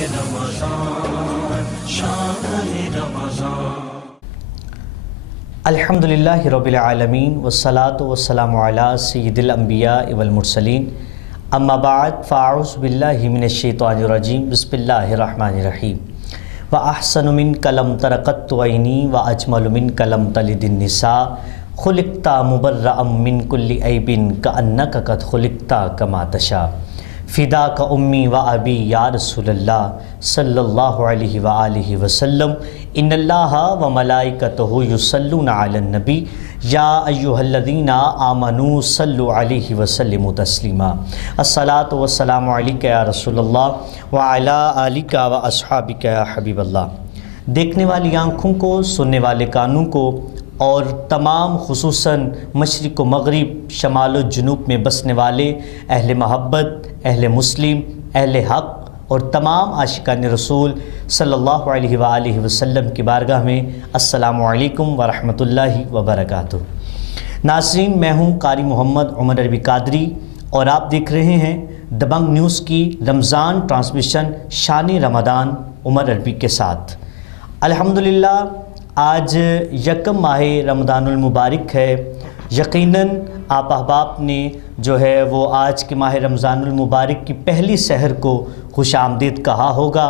رمضان شان رمضان الحمدللہ رب العالمین والصلاة والسلام علی سید الانبیاء والمرسلین اما بعد فاعوذ باللہ من الشیطان الرجیم بسم اللہ الرحمن الرحیم وَأَحْسَنُ مِنْكَ لَمْ تَرَ قَطُّ عَيْنِي وَأَجْمَلُ مِنْكَ لَمْ تَلِدِ النِّسَاءُ خُلِقْتَ مُبَرَّأً مِنْ كُلِّ عَيْبٍ كَأَنَّكَ قَدْ خُلِقْتَ كَمَا تَشَاءُ فِدَاكَ أُمِّي وَأَبِي يَا رسول اللہ صلی اللہ علیہ وآلہ وسلم ان اللہ وملائکتہ یصلون علی النبی یا ایہا الذین آمنوا صلوا علیہ وسلموا تسلیما الصلاۃ والسلام علیک یا رسول اللہ وعلی آلک واصحابک یا حبیب اللہ۔ دیکھنے والی آنکھوں کو، سننے والے کانوں کو اور تمام خصوصاً مشرق و مغرب، شمال و جنوب میں بسنے والے اہل محبت، اہل مسلم، اہل حق اور تمام عاشقان رسول صلی اللہ علیہ وآلہ وسلم کی بارگاہ میں السلام علیکم ورحمۃ اللہ وبرکاتہ۔ ناظرین، میں ہوں قاری محمد عمر عربی قادری اور آپ دیکھ رہے ہیں دبنگ نیوز کی رمضان ٹرانسمیشن شان رمضان عمر عربی کے ساتھ۔ الحمدللہ آج یکم ماہ رمضان المبارک ہے۔ یقیناً آپ احباب نے جو ہے وہ آج کے ماہ رمضان المبارک کی پہلی سحر کو خوش آمدید کہا ہوگا،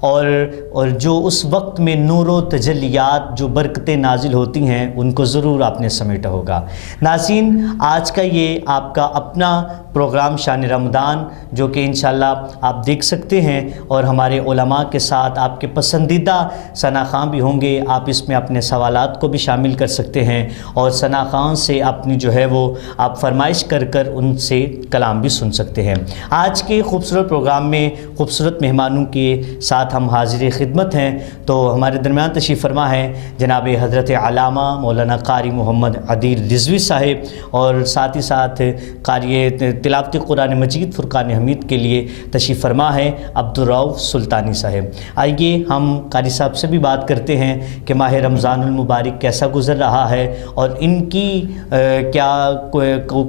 اور جو اس وقت میں نور و تجلیات، جو برکتیں نازل ہوتی ہیں، ان کو ضرور آپ نے سمیٹا ہوگا۔ ناظرین، آج کا یہ آپ کا اپنا پروگرام شان رمضان جو کہ انشاءاللہ آپ دیکھ سکتے ہیں، اور ہمارے علماء کے ساتھ آپ کے پسندیدہ ثنا خان بھی ہوں گے۔ آپ اس میں اپنے سوالات کو بھی شامل کر سکتے ہیں اور ثنا خان سے اپنی جو ہے وہ آپ فرمائش کر ان سے کلام بھی سن سکتے ہیں۔ آج کے خوبصورت پروگرام میں خوبصورت مہمانوں کے ساتھ ہم حاضر خدمت ہیں، تو ہمارے درمیان تشریف فرما ہے جناب حضرت علامہ مولانا قاری محمد عدیل رضوی صاحب، اور ساتھ ہی ساتھ قاری تلاوت قرآن مجید فرقان حمید کے لیے تشریف فرما ہے عبدالرؤف سلطانی صاحب۔ آئیے ہم قاری صاحب سے بھی بات کرتے ہیں کہ ماہ رمضان المبارک کیسا گزر رہا ہے، اور ان کی کیا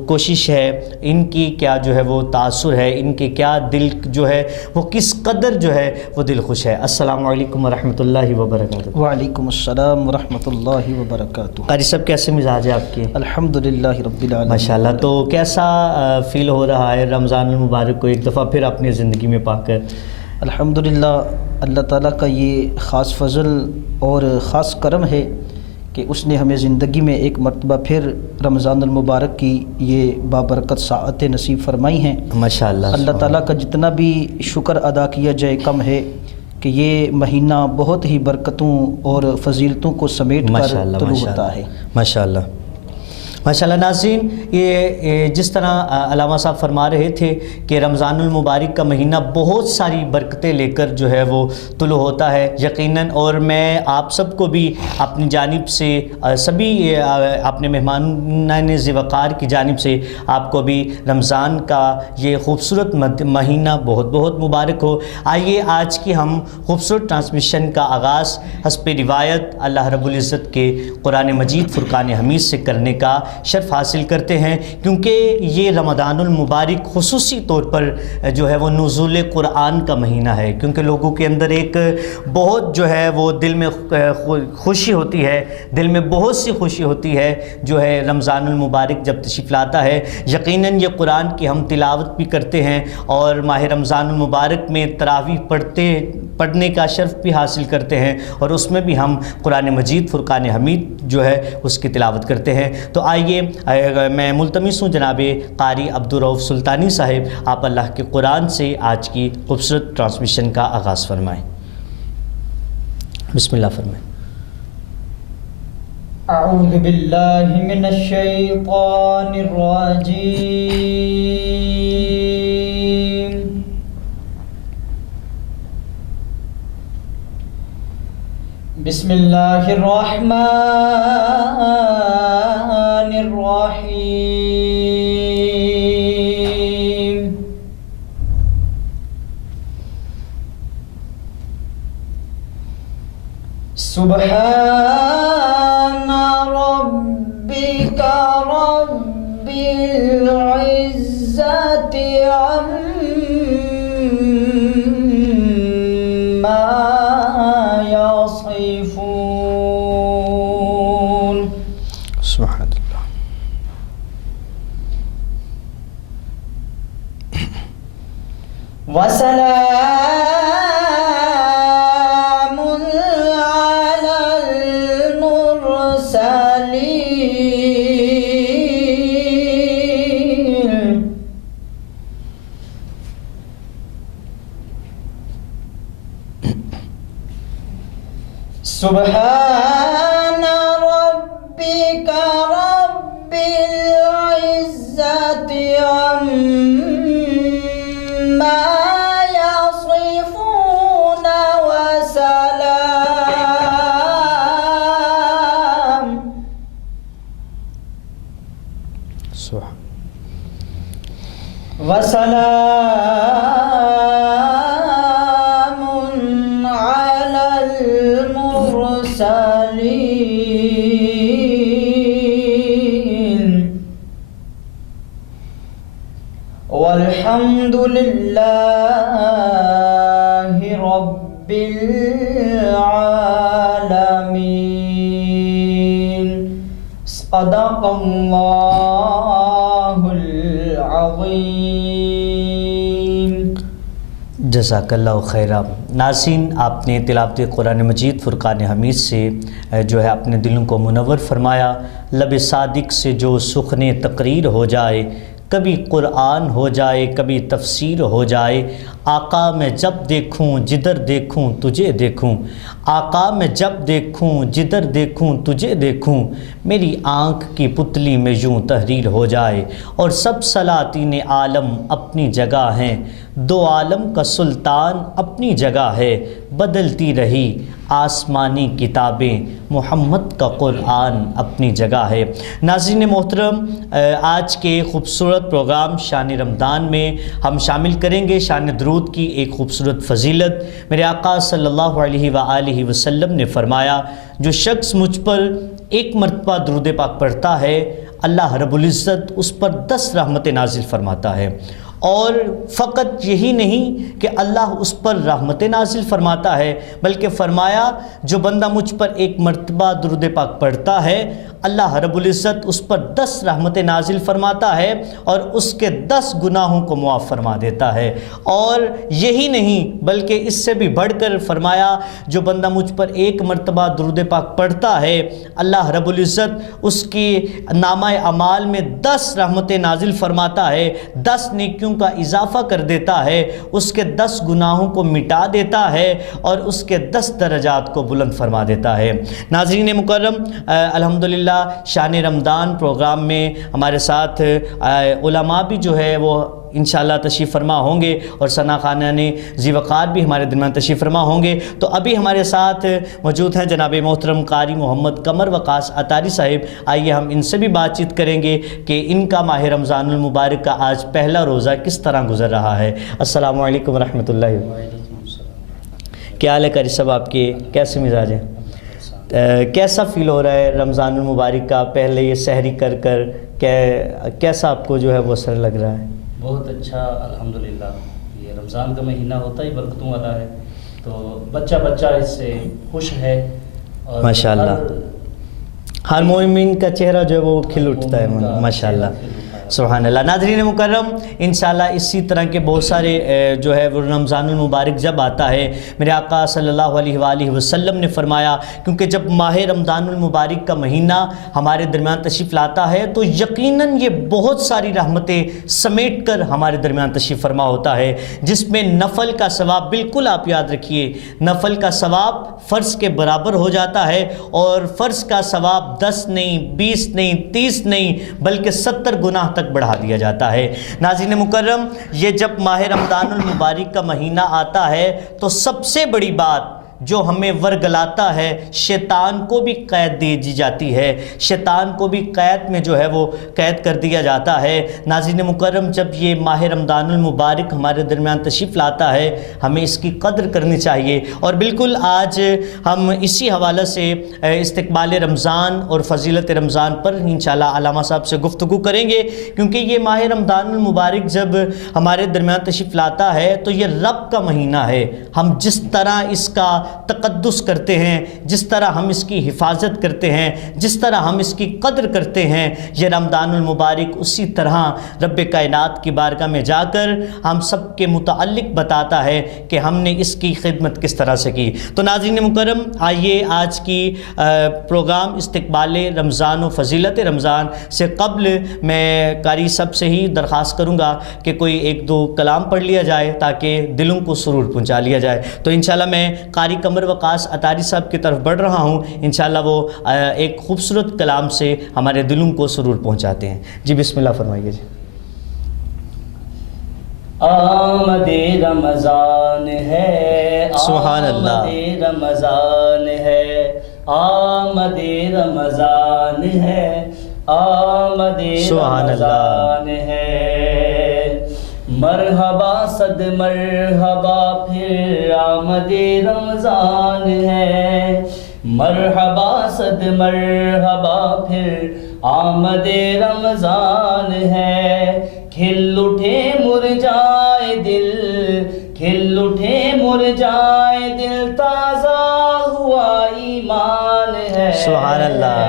کوشش ہے، ان کی کیا جو ہے وہ تاثر ہے، ان کے کیا دل جو ہے وہ کس قدر جو ہے وہ دل خوش ہے۔ السلام علیکم ورحمۃ اللہ وبرکاتہ۔ وعلیکم السلام ورحمۃ اللہ وبرکاتہ۔ قاری صاحب کیسے مزاج ہے آپ کے؟ الحمدللہ رب العالمین۔ ماشاءاللہ، تو کیسا فیل ہو رہا ہے رمضان المبارک کو ایک دفعہ پھر اپنی زندگی میں پا کر؟ الحمدللہ، اللہ تعالیٰ کا یہ خاص فضل اور خاص کرم ہے کہ اس نے ہمیں زندگی میں ایک مرتبہ پھر رمضان المبارک کی یہ بابرکت ساعتیں نصیب فرمائی ہیں۔ ماشاءاللہ، اللہ تعالیٰ کا جتنا بھی شکر ادا کیا جائے کم ہے کہ یہ مہینہ بہت ہی برکتوں اور فضیلتوں کو سمیٹ کر طلوع ہوتا ہے۔ ماشاءاللہ ماشاءاللہ۔ ناظرین، یہ جس طرح علامہ صاحب فرما رہے تھے کہ رمضان المبارک کا مہینہ بہت ساری برکتیں لے کر جو ہے وہ طلوع ہوتا ہے یقیناً، اور میں آپ سب کو بھی اپنی جانب سے، سبھی اپنے مہمانان ذی وقار کی جانب سے آپ کو بھی رمضان کا یہ خوبصورت مہینہ بہت بہت مبارک ہو۔ آئیے آج کی ہم خوبصورت ٹرانسمیشن کا آغاز حسب روایت اللہ رب العزت کے قرآن مجید فرقان حمید سے کرنے کا شرف حاصل کرتے ہیں، کیونکہ یہ رمضان المبارک خصوصی طور پر جو ہے وہ نزول قرآن کا مہینہ ہے، کیونکہ لوگوں کے اندر ایک بہت جو ہے وہ دل میں خوشی ہوتی ہے، دل میں بہت سی خوشی ہوتی ہے جو ہے رمضان المبارک جب تشریف لاتا ہے۔ یقیناً یہ قرآن کی ہم تلاوت بھی کرتے ہیں، اور ماہ رمضان المبارک میں تراویح پڑھنے کا شرف بھی حاصل کرتے ہیں، اور اس میں بھی ہم قرآن مجید فرقان حمید جو ہے اس کی تلاوت کرتے ہیں۔ تو آئیے میں ملتمس ہوں جناب قاری عبدالرؤف سلطانی صاحب، آپ اللہ کے قرآن سے آج کی خوبصورت ٹرانسمیشن کا آغاز فرمائیں۔ بسم اللہ فرمائیں۔ اعوذ باللہ من الشیطان الرجیم، بسم اللہ الرحمن الرحیم۔ سبحان ربک رب العزة عما سبحان ربك رب العزة عما يصفون وسلام على المرسلين والحمد لله رب العالمين. صدق الله العظيم. جزاک اللہ خیرہ. ناظرین، آپ نے تلاوت قرآن مجید فرقان حمید سے جو ہے اپنے دلوں کو منور فرمایا. لب صادق سے جو سخن تقریر ہو جائے، کبھی قرآن ہو جائے کبھی تفسیر ہو جائے. آقا میں جب دیکھوں جدھر دیکھوں تجھے دیکھوں، آقا میں جب دیکھوں جدھر دیکھوں تجھے دیکھوں، میری آنکھ کی پتلی میں یوں تحریر ہو جائے. اور سب سلاطین عالم اپنی جگہ ہیں، دو عالم کا سلطان اپنی جگہ ہے. بدلتی رہی آسمانی کتابیں، محمد کا قرآن اپنی جگہ ہے. ناظرین محترم، آج کے خوبصورت پروگرام شان رمضان میں ہم شامل کریں گے شان درود کی ایک خوبصورت فضیلت. میرے آقا صلی اللہ علیہ وآلہ وسلم نے فرمایا، جو شخص مجھ پر ایک مرتبہ درود پاک پڑھتا ہے، اللہ رب العزت اس پر 10 رحمتیں نازل فرماتا ہے. اور فقط یہی نہیں کہ اللہ اس پر رحمت نازل فرماتا ہے، بلکہ فرمایا جو بندہ مجھ پر ایک مرتبہ درود پاک پڑھتا ہے، اللہ رب العزت اس پر 10 رحمت نازل فرماتا ہے اور اس کے 10 گناہوں کو معاف فرما دیتا ہے. اور یہی نہیں بلکہ اس سے بھی بڑھ کر فرمایا، جو بندہ مجھ پر ایک مرتبہ درود پاک پڑھتا ہے، اللہ رب العزت اس کی نامہ اعمال میں 10 رحمتیں نازل فرماتا ہے، 10 نیکیوں کا اضافہ کر دیتا ہے، اس کے 10 گناہوں کو مٹا دیتا ہے اور اس کے 10 درجات کو بلند فرما دیتا ہے. ناظرین مکرم، الحمدللہ شان رمضان پروگرام میں ہمارے ساتھ علماء بھی جو ہے وہ انشاءاللہ تشریف فرما ہوں گے اور ثنا خانہ ذی وقار بھی ہمارے درمیان تشریف فرما ہوں گے. تو ابھی ہمارے ساتھ موجود ہیں جناب محترم قاری محمد قمر وقاص عطاری صاحب. آئیے ہم ان سے بھی بات چیت کریں گے کہ ان کا ماہ رمضان المبارک کا آج پہلا روزہ کس طرح گزر رہا ہے. السلام علیکم ورحمۃ اللہ. کیا حال ہے قاری صاحب آپ کے؟ کیسے مزاج ہیں؟ کیسا فیل ہو رہا ہے رمضان المبارک کا پہلے یہ سحری کر کیسا آپ کو جو ہے وہ اثر لگ رہا ہے؟ بہت اچھا الحمدللہ. یہ رمضان کا مہینہ ہوتا ہی برکتوں والا ہے، تو بچہ اس سے خوش ہے اور ماشاءاللہ ہر مومن کا چہرہ جو ہے وہ کھل اٹھتا ہے ماشاءاللہ. سبحان اللہ. ناظرین مکرم، انشاءاللہ اسی طرح کے بہت سارے جو ہے وہ رمضان المبارک جب آتا ہے، میرے آقا صلی اللہ علیہ وآلہ وسلم نے فرمایا، کیونکہ جب ماہ رمضان المبارک کا مہینہ ہمارے درمیان تشریف لاتا ہے تو یقیناً یہ بہت ساری رحمتیں سمیٹ کر ہمارے درمیان تشریف فرما ہوتا ہے، جس میں نفل کا ثواب، بالکل آپ یاد رکھیے، نفل کا ثواب فرض کے برابر ہو جاتا ہے، اور فرض کا ثواب 10 نہیں 20 نہیں 30 نہیں بلکہ 70 گناہ تک بڑھا دیا جاتا ہے. ناظرین مکرم، یہ جب ماہ رمضان المبارک کا مہینہ آتا ہے تو سب سے بڑی بات جو ہمیں ورگلاتا ہے، شیطان کو بھی قید دی جاتی ہے، شیطان کو بھی قید میں جو ہے وہ قید کر دیا جاتا ہے. ناظرین مکرم، جب یہ ماہ رمضان المبارک ہمارے درمیان تشریف لاتا ہے، ہمیں اس کی قدر کرنی چاہیے. اور بالکل آج ہم اسی حوالے سے استقبال رمضان اور فضیلت رمضان پر انشاءاللہ علامہ صاحب سے گفتگو کریں گے، کیونکہ یہ ماہ رمضان المبارک جب ہمارے درمیان تشریف لاتا ہے تو یہ رب کا مہینہ ہے. ہم جس طرح اس کا تقدس کرتے ہیں، جس طرح ہم اس کی حفاظت کرتے ہیں، جس طرح ہم اس کی قدر کرتے ہیں، یہ رمضان المبارک اسی طرح رب کائنات کی بارگاہ میں جا کر ہم سب کے متعلق بتاتا ہے کہ ہم نے اس کی خدمت کس طرح سے کی. تو ناظرین مکرم، آئیے آج کی پروگرام استقبال رمضان و فضیلت رمضان سے قبل میں قاری صاحب سے ہی درخواست کروں گا کہ کوئی 1-2 کلام پڑھ لیا جائے تاکہ دلوں کو سرور پہنچا لیا جائے. تو انشاءاللہ میں قاری قمر وقاص اطاری صاحب کی طرف بڑھ رہا ہوں، انشاءاللہ وہ ایک خوبصورت کلام سے ہمارے دلوں کو سرور پہنچاتے ہیں۔ جی بسم اللہ فرمائیے جی۔ آمد رمضان ہے، سبحان اللہ، آمد رمضان ہے، آمد رمضان ہے، آمد سبحان رمضان ہے، مرحبا صد مرحبا پھر آمد رمضان ہے، مرحبا صد مرحبا پھر آمد رمضان ہے، کھل اٹھے مرجائے دل، کھل اٹھے مرجائے دل، تازہ ہوا ایمان ہے، سبحان اللہ،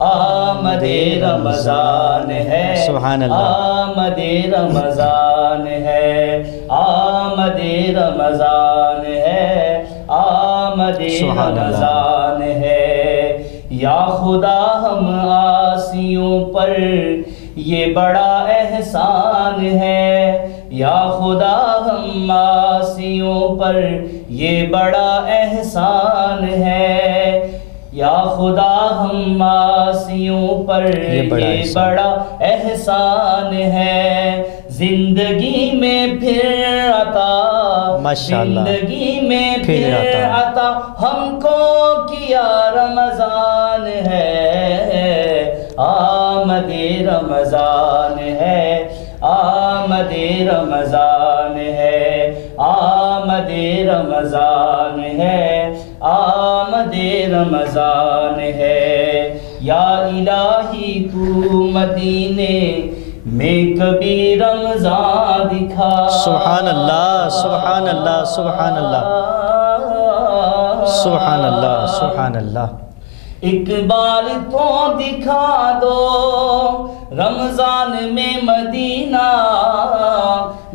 آمد رمضان ہے، سبحان اللہ، آمد رمضان ہے، آمد رمضان ہے، آمد رمضان ہے، یا خدا ہم عاصیوں پر یہ بڑا احسان ہے، یا خدا ہم عاصیوں پر یہ بڑا احسان ہے، یا خدا ہم عاصیوں پر یہ بڑا احسان ہے، زندگی میں پھر عطا، زندگی میں پھر عطا ہم کو کیا رمضان ہے، آمد رمضان ہے، آمد رمضان ہے، آمد رمضان ہے، آمد رمضان ہے، یا الہی تو مدینے میں کبھی رمضان دکھا، سبحان اللہ، سبحان اللہ، سبحان اللہ، سبحان اللہ، سبحان اللہ، ایک بار تو دکھا دو رمضان میں مدینہ،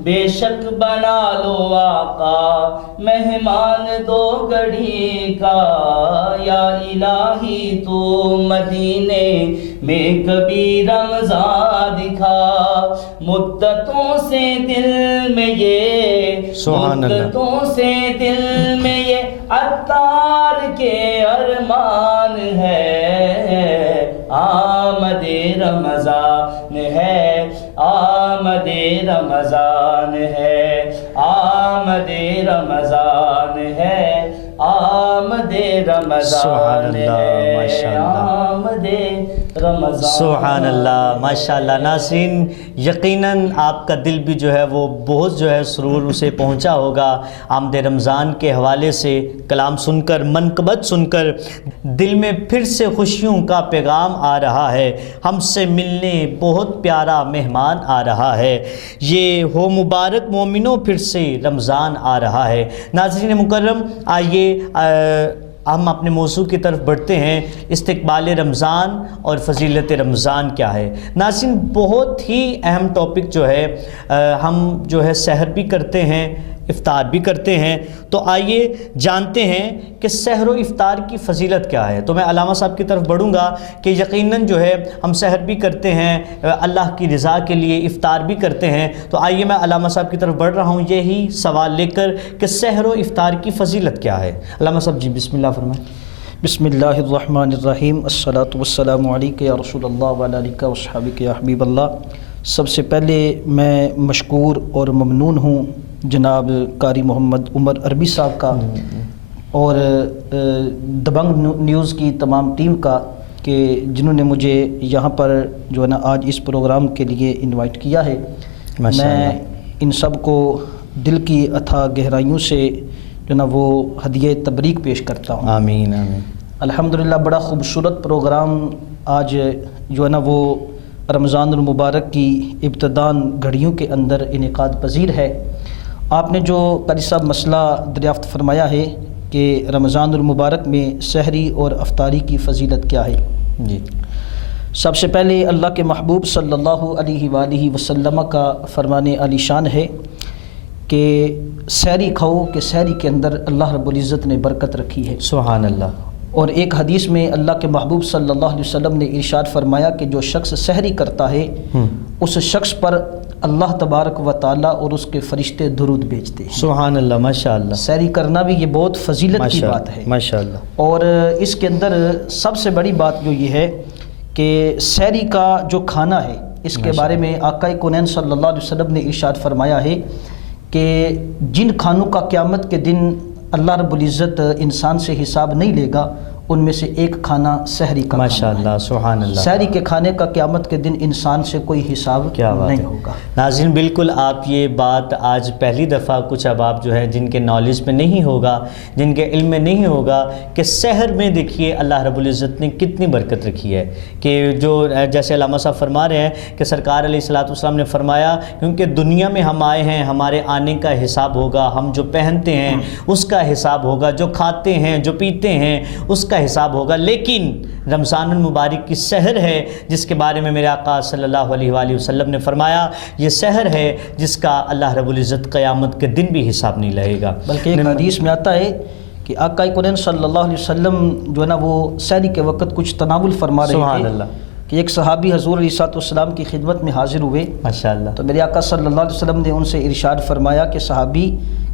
بے شک بنا لو آقا مہمان دو گھڑی کا، یا الہی تو مدینے میں کبھی رمضان دکھا، مدتوں سے دل میں یہ، مدتوں سے دل میں یہ عطار کے ارمان ہے، آمد رمضان ہے، آمد رمضان ہے، آمد رمضان ہے، آمد رمضان ہے، آمد رمضان، سبحان اللہ، ماشاءاللہ۔ ناظرین یقیناً آپ کا دل بھی جو ہے وہ بہت جو ہے سرور اسے پہنچا ہوگا آمد رمضان کے حوالے سے کلام سن کر، منقبت سن کر دل میں پھر سے خوشیوں کا پیغام آ رہا ہے، ہم سے ملنے بہت پیارا مہمان آ رہا ہے، یہ ہو مبارک مومنوں پھر سے رمضان آ رہا ہے۔ ناظرین مکرم، آئیے ہم اپنے موضوع کی طرف بڑھتے ہیں، استقبال رمضان اور فضیلت رمضان کیا ہے۔ ناظرین بہت ہی اہم ٹاپک جو ہے، ہم جو ہے سحر بھی کرتے ہیں، افطار بھی کرتے ہیں، تو آئیے جانتے ہیں کہ سحر و افطار کی فضیلت کیا ہے۔ تو میں علامہ صاحب کی طرف بڑھوں گا کہ یقیناً جو ہے ہم سحر بھی کرتے ہیں اللہ کی رضا کے لیے، افطار بھی کرتے ہیں، تو آئیے میں علامہ صاحب کی طرف بڑھ رہا ہوں یہی سوال لے کر کہ سحر و افطار کی فضیلت کیا ہے۔ علامہ صاحب جی بسم اللہ فرمائیں۔ بسم اللہ الرحمن الرحیم، الصلاۃ والسلام علیک یا رسول اللہ وعلی آلک وصحبک یا حبیب اللہ۔ سب سے پہلے میں مشکور اور ممنون ہوں جناب قاری محمد عمر عربی صاحب کا اور دبنگ نیوز کی تمام ٹیم کا کہ جنہوں نے مجھے یہاں پر جو ہے نا آج اس پروگرام کے لیے انوائٹ کیا ہے۔ میں ان سب کو دل کی اتھاہ گہرائیوں سے جو نا وہ ہدیہ تبریک پیش کرتا ہوں۔ آمین آمین۔ الحمدللہ بڑا خوبصورت پروگرام آج جو ہے نا وہ رمضان المبارک کی ابتدان گھڑیوں کے اندر انعقاد پذیر ہے۔ آپ نے جو قاری صاحب مسئلہ دریافت فرمایا ہے کہ رمضان المبارک میں سحری اور افطاری کی فضیلت کیا ہے، جی سب سے پہلے اللہ کے محبوب صلی اللہ علیہ وآلہ وسلم کا فرمان علی شان ہے کہ سحری کھاؤ کہ سحری کے اندر اللہ رب العزت نے برکت رکھی ہے۔ سبحان اللہ۔ اور ایک حدیث میں اللہ کے محبوب صلی اللہ علیہ وسلم نے ارشاد فرمایا کہ جو شخص سحری کرتا ہے اس شخص پر اللہ تبارک و تعالیٰ اور اس کے فرشتے درود بھیجتے ہیں۔ سبحان اللہ، ماشاء اللہ، سحری کرنا بھی یہ بہت فضیلت کی بات ہے، ماشاء اللہ۔ اور اس کے اندر سب سے بڑی بات جو یہ ہے کہ سحری کا جو کھانا ہے اس کے بارے میں آقا کونین صلی اللہ علیہ وسلم نے ارشاد فرمایا ہے کہ جن کھانوں کا قیامت کے دن اللہ رب العزت انسان سے حساب نہیں لے گا ان میں سے ایک کھانا سحری کا ماشاء کھانا ہے۔ اللہ، سبحان اللہ۔ سحری کے کھانے کا قیامت کے دن انسان سے کوئی حساب نہیں ہوگا۔ ناظرین، بالکل آپ یہ بات آج پہلی دفعہ کچھ احباب جو ہے جن کے نالج میں نہیں ہوگا، جن کے علم میں نہیں ہوگا کہ سحر میں دیکھیے اللہ رب العزت نے کتنی برکت رکھی ہے، کہ جو جیسے علامہ صاحب فرما رہے ہیں کہ سرکار علیہ الصلوۃ والسلام نے فرمایا کیونکہ دنیا میں ہم آئے ہیں، ہمارے آنے کا حساب ہوگا، ہم جو پہنتے ہیں اس کا حساب ہوگا، جو کھاتے ہیں جو پیتے ہیں اس کا حساب ہوگا، لیکن رمضان المبارک کی سحر ہے جس کے بارے میں میرے آقا صلی اللہ علیہ وآلہ وسلم نے فرمایا یہ سحر ہے جس کا اللہ رب العزت قیامت کے دن بھی حساب نہیں لے گا۔ بلکہ ایک حدیث میں آتا ہے کہ آقا کونین صلی اللہ علیہ وسلم جو ہے نا وہ سحری کے وقت کچھ تناول فرما رہے سبحان تھے اللہ، کہ ایک صحابی حضور علیہ الصلوۃ والسلام کی خدمت میں حاضر ہوئے، ماشاءاللہ، تو میرے آقا صلی اللہ علیہ وسلم نے ان سے ارشاد فرمایا کہ صحابی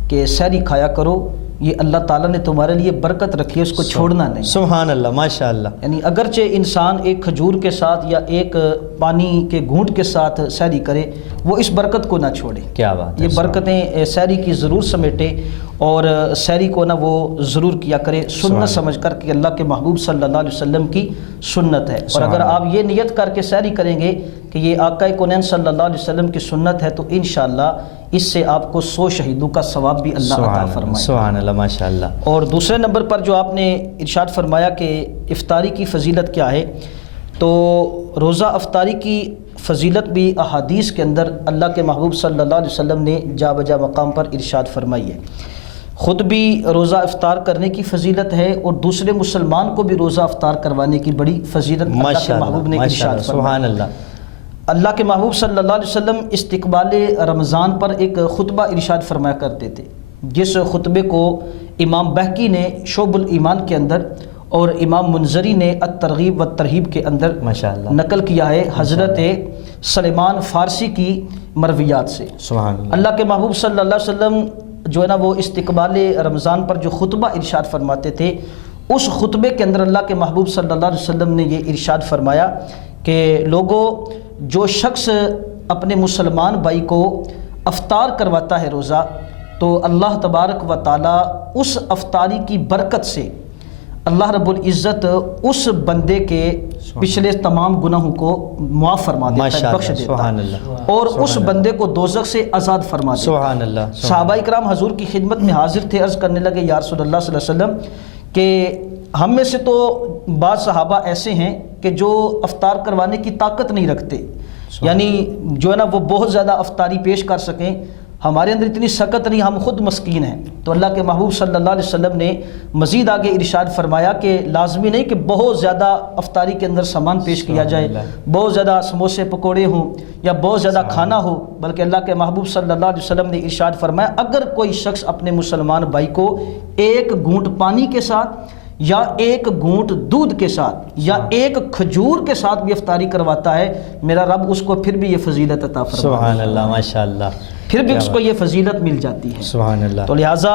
کہ سحری کھایا کرو، یہ اللہ تعالیٰ نے تمہارے لیے برکت رکھی ہے، اس کو چھوڑنا نہیں۔ سبحان اللہ، ماشاءاللہ، یعنی اگرچہ انسان ایک کھجور کے ساتھ یا ایک پانی کے گھونٹ کے ساتھ سحری کرے وہ اس برکت کو نہ چھوڑے۔ کیا بات ہے، یہ برکتیں سحری کی ضرور سمیٹے اور سحری کو نہ وہ ضرور کیا کرے سنت سمجھ کر کہ اللہ کے محبوب صلی اللہ علیہ وسلم کی سنت ہے، اور اگر آپ یہ نیت کر کے سحری کریں گے کہ یہ آقا کونین صلی اللہ علیہ وسلم کی سنت ہے تو انشاءاللہ اس سے آپ کو 100 شہیدوں کا ثواب بھی اللہ عطا فرمائے۔ سبحان اللہ، ماشاءاللہ۔ اور دوسرے نمبر پر جو آپ نے ارشاد فرمایا کہ افطاری کی فضیلت کیا ہے، تو روزہ افطاری کی فضیلت بھی احادیث کے اندر اللہ کے محبوب صلی اللہ علیہ وسلم نے جا بجا مقام پر ارشاد فرمائی ہے۔ خود بھی روزہ افطار کرنے کی فضیلت ہے اور دوسرے مسلمان کو بھی روزہ افطار کروانے کی بڑی فضیلت اللہ کے محبوب نے ارشاد فرمائی۔ سبحان اللہ۔ اللہ کے محبوب صلی اللہ علیہ وسلم استقبال رمضان پر ایک خطبہ ارشاد فرمایا کرتے تھے، جس خطبے کو امام بہقی نے شعب الایمان کے اندر اور امام منذری نے الترغیب والترہیب کے اندر ماشاءاللہ نقل کیا ہے حضرت سلیمان فارسی کی مرویات سے۔ سبحان اللہ۔ اللہ کے محبوب صلی اللہ علیہ وسلم جو ہے نا وہ استقبال رمضان پر جو خطبہ ارشاد فرماتے تھے، اس خطبے کے اندر اللہ کے محبوب صلی اللہ علیہ وسلم نے یہ ارشاد فرمایا کہ لوگوں، جو شخص اپنے مسلمان بھائی کو افطار کرواتا ہے روزہ، تو اللہ تبارک و تعالیٰ اس افطاری کی برکت سے اللہ رب العزت اس بندے کے پچھلے تمام گناہوں کو معاف فرما دیتا ہے، بخش دیتا ہے، اور اس بندے کو دوزخ سے آزاد فرما دیتا ہے۔ سبحان اللہ۔ صحابہ کرام حضور کی خدمت میں حاضر تھے، عرض کرنے لگے یا رسول اللہ صلی اللہ علیہ وسلم کہ ہم میں سے تو بعض صحابہ ایسے ہیں کہ جو افطار کروانے کی طاقت نہیں رکھتے، یعنی جو ہے نا وہ بہت زیادہ افطاری پیش کر سکیں، ہمارے اندر اتنی سکت نہیں، ہم خود مسکین ہیں۔ تو اللہ کے محبوب صلی اللہ علیہ وسلم نے مزید آگے ارشاد فرمایا کہ لازمی نہیں کہ بہت زیادہ افطاری کے اندر سامان پیش کیا جائے، بہت زیادہ سموسے پکوڑے ہوں یا بہت زیادہ کھانا ہو، بلکہ اللہ کے محبوب صلی اللہ علیہ وسلم نے ارشاد فرمایا اگر کوئی شخص اپنے مسلمان بھائی کو ایک گھونٹ پانی کے ساتھ یا ایک گھونٹ دودھ کے ساتھ یا ایک کھجور کے ساتھ بھی افطاری کرواتا ہے، میرا رب اس کو پھر بھی یہ فضیلت عطا فرمائے۔ سبحان اللہ، ماشاءاللہ، پھر بھی اس کو یہ فضیلت مل جاتی ہے۔ سبحان اللہ۔ تو لہٰذا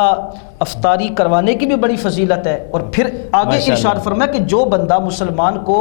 افطاری کروانے کی بھی بڑی فضیلت ہے، اور پھر آگے ارشاد فرمایا کہ جو بندہ مسلمان کو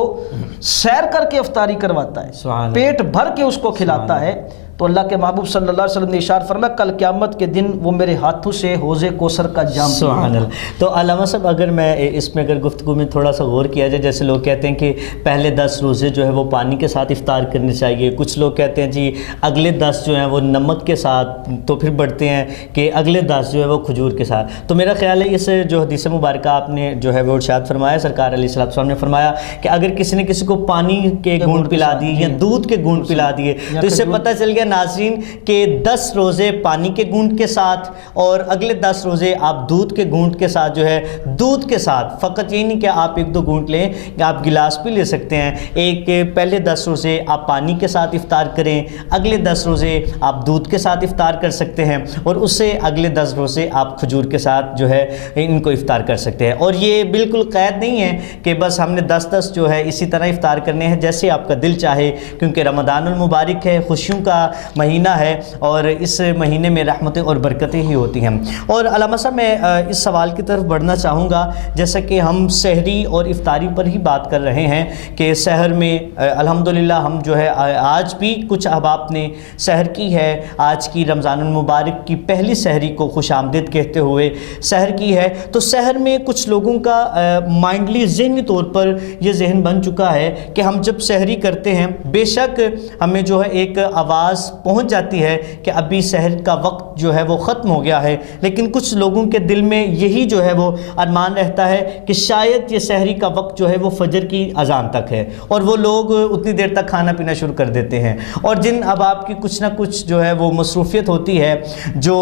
سیر کر کے افطاری کرواتا ہے، پیٹ بھر کے اس کو کھلاتا ہے، تو اللہ کے محبوب صلی اللہ علیہ وسلم نے ارشاد فرمایا کل قیامت کے دن وہ میرے ہاتھوں سے حوض کوثر کا جام پیے گا۔ سبحان اللہ۔ تو علامہ صاحب اگر میں اس میں اگر گفتگو میں تھوڑا سا غور کیا جائے، جیسے لوگ کہتے ہیں کہ پہلے 10 روزے جو ہے وہ پانی کے ساتھ افطار کرنے چاہیے، کچھ لوگ کہتے ہیں جی اگلے 10 جو ہیں وہ نمک کے ساتھ، تو پھر بڑھتے ہیں کہ اگلے 10 جو ہے وہ کھجور کے ساتھ۔ تو میرا خیال ہے اس جو حدیث مبارکہ آپ نے جو ہے وہ ارشاد فرمایا، سرکار علیہ السلام نے فرمایا کہ اگر کسی نے کسی کو پانی کے گھونٹ پلا دیے یا دودھ کے گھونٹ پلا دیے تو اس سے پتہ چل گیا ناظرین کہ 10 روزے پانی کے گھونٹ کے ساتھ اور اگلے 10 روزے آپ دودھ کے گھونٹ کے ساتھ جو ہے دودھ کے ساتھ، فقط یہ نہیں کہ آپ 1-2 گھونٹ لیں، کہ آپ گلاس بھی لے سکتے ہیں، ایک پہلے 10 روزے آپ پانی کے ساتھ افطار کریں، اگلے 10 روزے آپ دودھ کے ساتھ افطار کر سکتے ہیں، اور اس سے اگلے 10 روزے آپ کھجور کے ساتھ جو ہے ان کو افطار کر سکتے ہیں۔ اور یہ بالکل قید نہیں ہے کہ بس ہم نے 10 جو ہے اسی طرح افطار کرنے ہیں جیسے آپ کا دل چاہے، کیونکہ رمضان المبارک ہے، خوشیوں کا مہینہ ہے اور اس مہینے میں رحمتیں اور برکتیں ہی ہوتی ہیں۔ اور علامہ صاحب میں اس سوال کی طرف بڑھنا چاہوں گا، جیسا کہ ہم سحری اور افطاری پر ہی بات کر رہے ہیں کہ سحر میں الحمدللہ ہم جو ہے آج بھی کچھ احباب نے سحر کی ہے، آج کی رمضان المبارک کی پہلی سحری کو خوش آمدید کہتے ہوئے سحر کی ہے۔ تو سحر میں کچھ لوگوں کا مائنڈلی ذہنی طور پر یہ ذہن بن چکا ہے کہ ہم جب سحری کرتے ہیں بے شک ہمیں جو ہے ایک آواز پہنچ جاتی ہے کہ ابھی سحر کا وقت جو ہے وہ ختم ہو گیا ہے، لیکن کچھ لوگوں کے دل میں یہی جو ہے وہ ارمان رہتا ہے کہ شاید یہ سحری کا وقت جو ہے وہ فجر کی اذان تک ہے، اور وہ لوگ اتنی دیر تک کھانا پینا شروع کر دیتے ہیں۔ اور جن احباب کی کچھ نہ کچھ جو ہے وہ مصروفیت ہوتی ہے، جو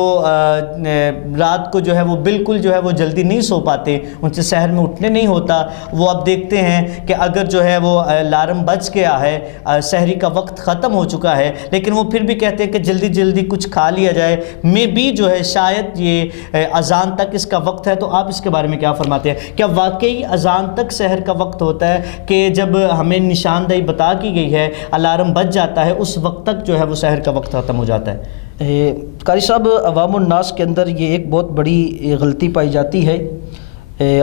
رات کو جو ہے وہ بالکل جو ہے وہ جلدی نہیں سو پاتے، ان سے سحر میں اٹھنے نہیں ہوتا، وہ اب دیکھتے ہیں کہ اگر جو ہے وہ الارم بج گیا ہے، سحری کا وقت ختم ہو چکا ہے، لیکن وہ پھر بھی کہتے ہیں کہ جلدی جلدی کچھ کھا لیا جائے، میں بھی جو ہے شاید یہ اذان تک اس کا وقت ہے۔ تو آپ اس کے بارے میں کیا فرماتے ہیں؟ کیا واقعی اذان تک سحر کا وقت ہوتا ہے کہ جب ہمیں نشاندہی بتا کی گئی ہے، الارم بج جاتا ہے، اس وقت تک جو ہے وہ سحر کا وقت ختم ہو جاتا ہے؟ قاری صاحب، عوام الناس کے اندر یہ ایک بہت بڑی غلطی پائی جاتی ہے۔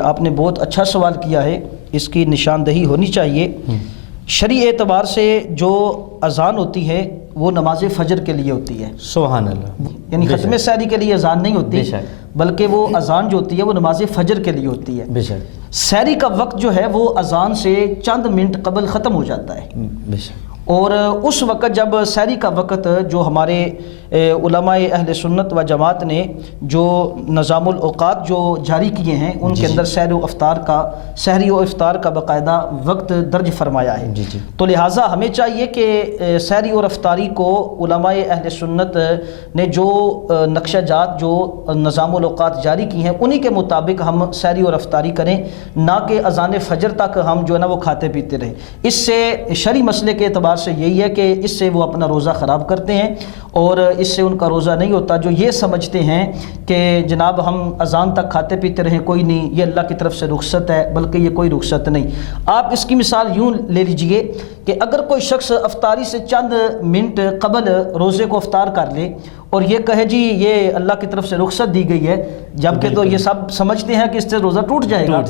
آپ نے بہت اچھا سوال کیا ہے، اس کی نشاندہی ہونی چاہیے۔ شرعی اعتبار سے جو اذان ہوتی ہے وہ نماز فجر کے لیے ہوتی ہے، سبحان اللہ، یعنی ختم سحری کے لیے اذان نہیں ہوتی، بے شک، بلکہ وہ اذان جو ہوتی ہے وہ نماز فجر کے لیے ہوتی ہے۔ بے شک، سحری کا وقت جو ہے وہ اذان سے چند منٹ قبل ختم ہو جاتا ہے، بے شک۔ اور اس وقت جب سحری کا وقت جو ہمارے علماء اہل سنت و جماعت نے جو نظام الاوقات جو جاری کیے ہیں ان کے اندر سحری و افطار کا باقاعدہ وقت درج فرمایا ہے، تو لہٰذا ہمیں چاہیے کہ سحری اور افطاری کو علماء اہل سنت نے جو نقشہ جات جو نظام الاوقات جاری کی ہیں انہی کے مطابق ہم سحری اور افطاری کریں، نہ کہ اذان فجر تک ہم جو ہے نا وہ کھاتے پیتے رہیں۔ اس سے شرعی مسئلے کے اعتبار سے یہی ہے کہ اس سے وہ اپنا روزہ خراب کرتے ہیں، اور اس سے ان کا روزہ نہیں ہوتا، جو یہ سمجھتے ہیں کہ جناب ہم اذان تک کھاتے پیتے رہیں، کوئی نہیں، یہ اللہ کی طرف سے رخصت ہے، بلکہ یہ کوئی رخصت نہیں۔ آپ اس کی مثال یوں لے لیجئے کہ اگر کوئی شخص افطاری سے چند منٹ قبل روزے کو افطار کر لے اور یہ کہے جی یہ اللہ کی طرف سے رخصت دی گئی ہے، جبکہ تو یہ سب سمجھتے ہیں کہ اس سے روزہ ٹوٹ جائے گا،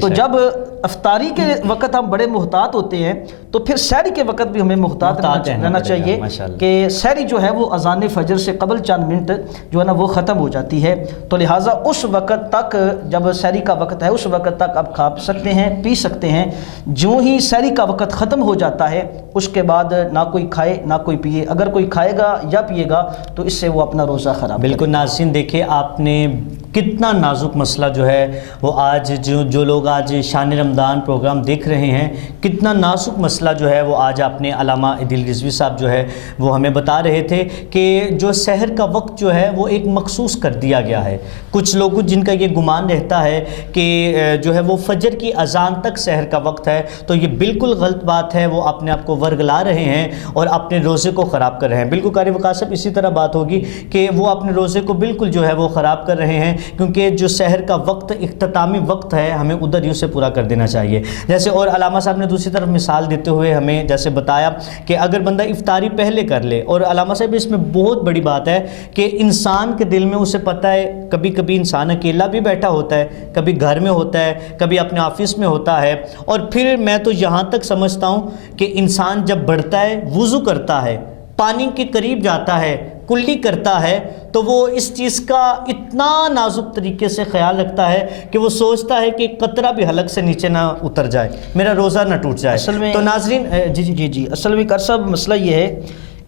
تو جب افطاری کے وقت ہم بڑے محتاط ہوتے ہیں تو پھر سحری کے وقت بھی ہمیں محتاط رہنا چاہیے کہ سحری جو ہے وہ اذان فجر سے قبل چند منٹ جو ہے نا وہ ختم ہو جاتی ہے، تو لہٰذا اس وقت تک جب سحری کا وقت ہے اس وقت تک آپ کھا سکتے ہیں، پی سکتے ہیں۔ جو ہی سحری کا وقت ختم ہو جاتا ہے اس کے بعد نہ کوئی کھائے نہ کوئی پیے، اگر کوئی کھائے گا یا پیے گا تو اس سے وہ اپنا روزہ خراب بالکل۔ ناظرین دیکھیں آپ نے کتنا نازک مسئلہ جو ہے وہ آج جو لوگ آج شان رمضان پروگرام دیکھ رہے ہیں، کتنا نازک مسئلہ جو ہے وہ آج آپ نے علامہ عدیل رضوی صاحب جو ہے وہ ہمیں بتا رہے تھے کہ جو سحر کا وقت جو ہے وہ ایک مخصوص کر دیا گیا ہے۔ کچھ لوگوں جن کا یہ گمان رہتا ہے کہ جو ہے وہ فجر کی اذان تک سحر کا وقت ہے، تو یہ بالکل غلط بات ہے، وہ اپنے آپ کو ورگلا رہے ہیں اور اپنے روزے کو خراب کر رہے ہیں۔ بالکل قاری وقاص صاحب اسی طرح بات ہوگی کہ وہ اپنے روزے کو بالکل جو ہے وہ خراب کر رہے ہیں، کیونکہ جو سحر کا وقت اختتامی وقت ہے ہمیں ادھر ہی اسے پورا کر دینا چاہیے۔ جیسے اور علامہ صاحب نے دوسری طرف مثال دیتے ہوئے ہمیں جیسے بتایا کہ اگر بندہ افطاری پہلے کر لے، اور علامہ صاحب اس میں بہت بڑی بات ہے کہ انسان کے دل میں اسے پتہ ہے کبھی کبھی انسان اکیلا بھی بیٹھا ہوتا ہے، کبھی گھر میں ہوتا ہے، کبھی اپنے آفس میں ہوتا ہے، اور پھر میں تو یہاں تک سمجھتا ہوں کہ انسان جب بڑھتا ہے، وضو کرتا ہے، پانی کے قریب جاتا ہے، کلی کرتا ہے، تو وہ اس چیز کا اتنا نازک طریقے سے خیال رکھتا ہے کہ وہ سوچتا ہے کہ قطرہ بھی حلق سے نیچے نہ اتر جائے، میرا روزہ نہ ٹوٹ جائے۔ اصل میں تو ناظرین جی اصل میں قاری صاحب مسئلہ یہ ہے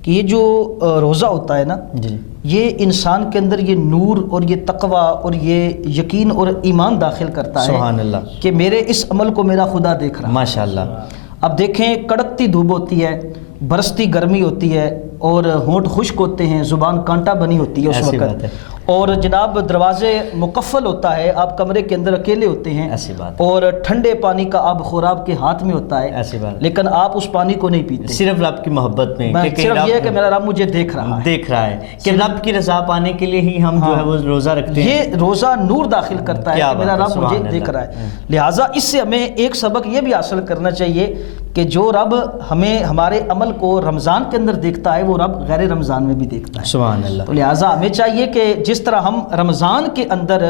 کہ یہ جو روزہ ہوتا ہے نا، یہ انسان کے اندر یہ نور اور یہ تقوی اور یہ یقین اور ایمان داخل کرتا ہے، سبحان اللہ، کہ میرے اس عمل کو میرا خدا دیکھ رہا ہے۔ ماشاءاللہ۔ اب دیکھیں کڑکتی دھوپ ہوتی ہے، برستی گرمی ہوتی ہے، اور ہونٹ خشک ہوتے ہیں، زبان کانٹا بنی ہوتی ہے اس وقت، اور جناب دروازے مقفل ہوتا ہے، آپ کمرے کے اندر اکیلے ہوتے ہیں، اور ٹھنڈے پانی کا آب خوراب کے ہاتھ میں ہوتا ہے، لیکن آپ اس پانی کو نہیں پیتے، صرف رب کی محبت میں، صرف یہ ہے کہ میرا رب مجھے دیکھ رہا ہے کہ رب کی رضا پانے کے لیے ہی ہم جو ہے وہ روزہ رکھتے ہیں۔ یہ روزہ نور داخل کرتا ہے کہ میرا رب مجھے دیکھ رہا ہے۔ لہٰذا اس سے ہمیں ایک سبق یہ بھی حاصل کرنا چاہیے کہ جو رب ہمیں ہمارے عمل کو رمضان کے اندر دیکھتا ہے وہ رب غیر رمضان میں بھی دیکھتا ہے. سبحان اللہ. تو لہٰذا ہمیں چاہیے کہ جس طرح ہم رمضان کے اندر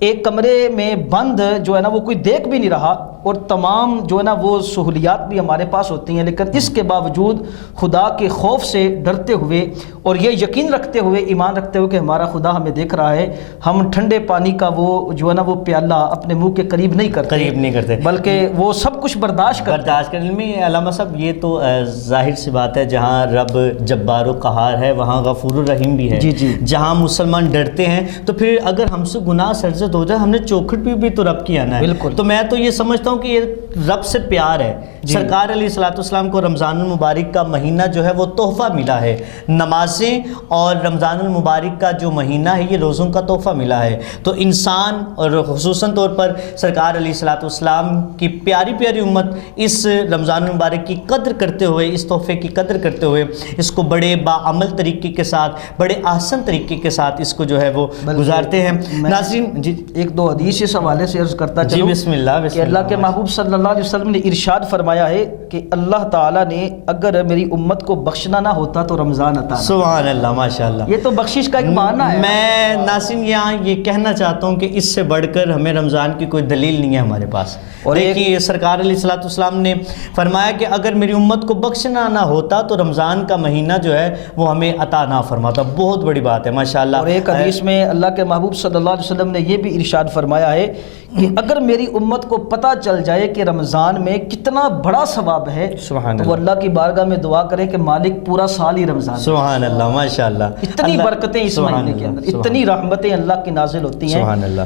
ایک کمرے میں بند جو ہے نا وہ کوئی دیکھ بھی نہیں رہا اور تمام جو ہے نا وہ سہولیات بھی ہمارے پاس ہوتی ہیں، لیکن اس کے باوجود خدا کے خوف سے ڈرتے ہوئے اور یہ یقین رکھتے ہوئے، ایمان رکھتے ہوئے کہ ہمارا خدا ہمیں دیکھ رہا ہے، ہم ٹھنڈے پانی کا وہ جو ہے نا وہ پیالہ اپنے منہ کے قریب نہیں کرتے بلکہ وہ سب کچھ برداشت کرنے میں. علامہ صاحب یہ تو ظاہر سی بات ہے، جہاں رب جبار و قہار ہے وہاں غفور الرحیم بھی ہے. جہاں مسلمان ڈرتے ہیں تو پھر اگر ہم سے گناہ سرزد ہو جائے، ہم نے چوکھٹ بھی تو رب کی آنا ہے. بالکل. تو میں تو یہ سمجھتا ہوں کہ یہ رب سے پیار ہے. سرکار علیہ الصلوۃ والسلام کو رمضان المبارک کا مہینہ جو ہے وہ تحفہ ملا ہے. نمازیں اور رمضان المبارک کا جو مہینہ ہے یہ روزوں کا تحفہ ملا ہے. تو انسان اور خصوصاً طور پر سرکار علیہ الصلوۃ والسلام کی پیاری پیاری امت اس رمضان المبارک کی قدر کرتے ہوئے، اس تحفے کی قدر کرتے ہوئے اس کو بڑے باعمل طریقے کے ساتھ، بڑے احسن طریقے کے ساتھ اس کو جو ہے وہ گزارتے ہیں. ناظرین جی ایک دو حدیث اس حوالے سے عرض کرتا چلوں. بسم اللہ. کہ اللہ کے محبوب صلی اللہ علیہ وسلم نے ارشاد فرمایا ہے کہ اللہ تعالیٰ نے اگر میری امت کو بخشنا نہ ہوتا تو رمضان عطا. سبحان اللہ، ماشاءاللہ. یہ تو بخشش کا ایک بہانہ ہے. میں ناظرین یہاں یہ کہنا چاہتا ہوں کہ اس سے بڑھ کر ہمیں رمضان کی کوئی دلیل نہیں ہے ہمارے پاس. اور دیکھیے سرکار علیہ الصلوۃ والسلام نے فرمایا کہ اگر میری امت کو بخشنا نہ ہوتا تو رمضان کا مہینہ جو ہے وہ ہمیں عطا نہ فرماتا. بہت بڑی بات ہے ماشاءاللہ. اور ایک حدیث میں اللہ کے محبوب صلی اللہ علیہ وسلم نے یہ بھی ارشاد فرمایا ہے کہ اگر میری امت کو پتہ چل جائے کہ رمضان میں کتنا بڑا ثواب ہے تو وہ اللہ کی بارگاہ میں دعا کرے کہ مالک پورا سال ہی رمضان. سبحان اللہ، ماشاءاللہ. اتنی برکتیں اس مہینے کے اندر، اتنی رحمتیں اللہ کی نازل ہوتی ہیں.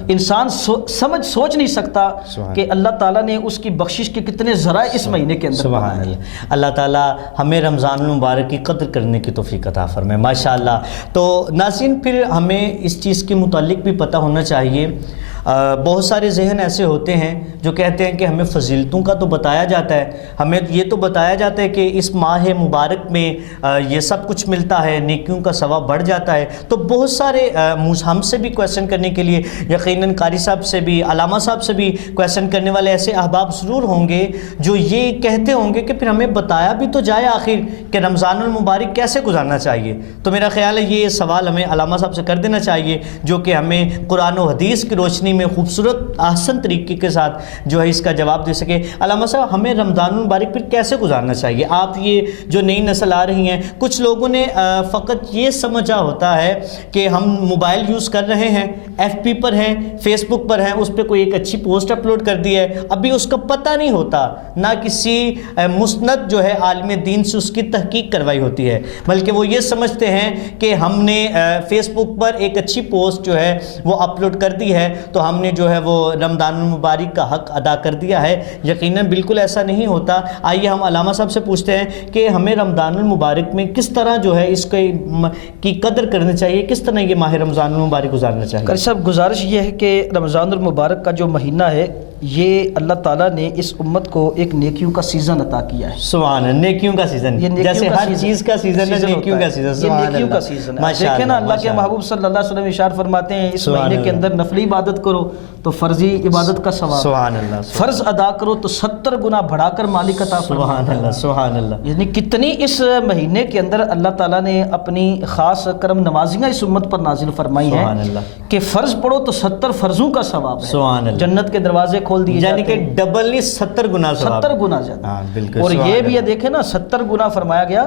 انسان سوچ نہیں سکتا کہ اللہ تعالیٰ نے اس کی بخشش کے کتنے ذرائع اس مہینے کے اندر. سبحان اللہ. اللہ تعالیٰ ہمیں رمضان المبارک کی قدر کرنے کی توفیق عطا فرمائے ماشاءاللہ. تو ناظرین پھر ہمیں اس چیز کے متعلق بھی پتہ ہونا چاہیے. بہت سارے ذہن ایسے ہوتے ہیں جو کہتے ہیں کہ ہمیں فضیلتوں کا تو بتایا جاتا ہے، ہمیں یہ تو بتایا جاتا ہے کہ اس ماہ مبارک میں یہ سب کچھ ملتا ہے، نیکیوں کا ثواب بڑھ جاتا ہے. تو بہت سارے ہم سے بھی کویسچن کرنے کے لیے یقیناً قاری صاحب سے بھی، علامہ صاحب سے بھی کویسچن کرنے والے ایسے احباب ضرور ہوں گے جو یہ کہتے ہوں گے کہ پھر ہمیں بتایا بھی تو جائے آخر کہ رمضان المبارک کیسے گزارنا چاہیے. تو میرا خیال ہے یہ سوال ہمیں علامہ صاحب سے کر دینا چاہیے جو کہ ہمیں قرآن و حدیث کی روشنی میں خوبصورت احسن طریقے کے ساتھ جو ہے اس کا جواب دے سکے. علامہ صاحب ہمیں رمضان المبارک پھر کیسے گزارنا چاہیے؟ آپ یہ جو نئی نسل آ رہی ہیں، کچھ لوگوں نے فقط یہ سمجھا ہوتا ہے کہ ہم موبائل یوز کر رہے ہیں، ایف پی پر ہیں، فیس بک پر ہیں، اس پہ کوئی ایک اچھی پوسٹ اپلوڈ کر دی ہے، ابھی اس کا پتہ نہیں ہوتا، نہ کسی مسند جو ہے عالم دین سے اس کی تحقیق کروائی ہوتی ہے، بلکہ وہ یہ سمجھتے ہیں کہ ہم نے فیس بک پر ایک اچھی پوسٹ جو ہے وہ اپلوڈ کر دی ہے تو ہم نے جو ہے وہ رمضان المبارک کا حق ادا کر دیا ہے. یقیناً بالکل ایسا نہیں ہوتا. آئیے ہم علامہ صاحب سے پوچھتے ہیں کہ ہمیں رمضان المبارک میں کس طرح جو ہے اس کی قدر کرنی چاہیے، کس طرح یہ ماہ رمضان المبارک گزارنا چاہیے. قاری صاحب گزارش یہ ہے کہ رمضان المبارک کا جو مہینہ ہے یہ اللہ تعالیٰ نے اس امت کو ایک نیکیوں کا سیزن عطا کیا ہے. سبحان اللہ. نیکیوں کا سیزن، جیسے ہر چیز کا سیزن ہے، نیکیوں کا سیزن. یہ نیکیوں کا سیزن ہے. دیکھیں نا اللہ کے محبوب صلی اللہ علیہ وسلم ارشاد فرماتے ہیں اس مہینے کے اندر نفلی عبادت کرو تو فرضی عبادت کا ثواب. سبحان اللہ. فرض ادا کرو تو 70 گنا بڑھا کر مالک عطا فرماتا ہے. سبحان اللہ. سبحان اللہ. یعنی کتنی اس مہینے کے اندر اللہ تعالیٰ نے اپنی خاص کرم نوازیاں اس امت پر نازل فرمائی ہیں کہ فرض پڑھو تو 70 فرضوں کا ثواب ہے. سبحان اللہ. جنت کے دروازے کھول دیے یعنی کہ ڈبل نہیں 70 گنا ثواب. 70 گنا زیادہ. بالکل. اور یہ بھی دیکھیں نا 70 گنا فرمایا گیا،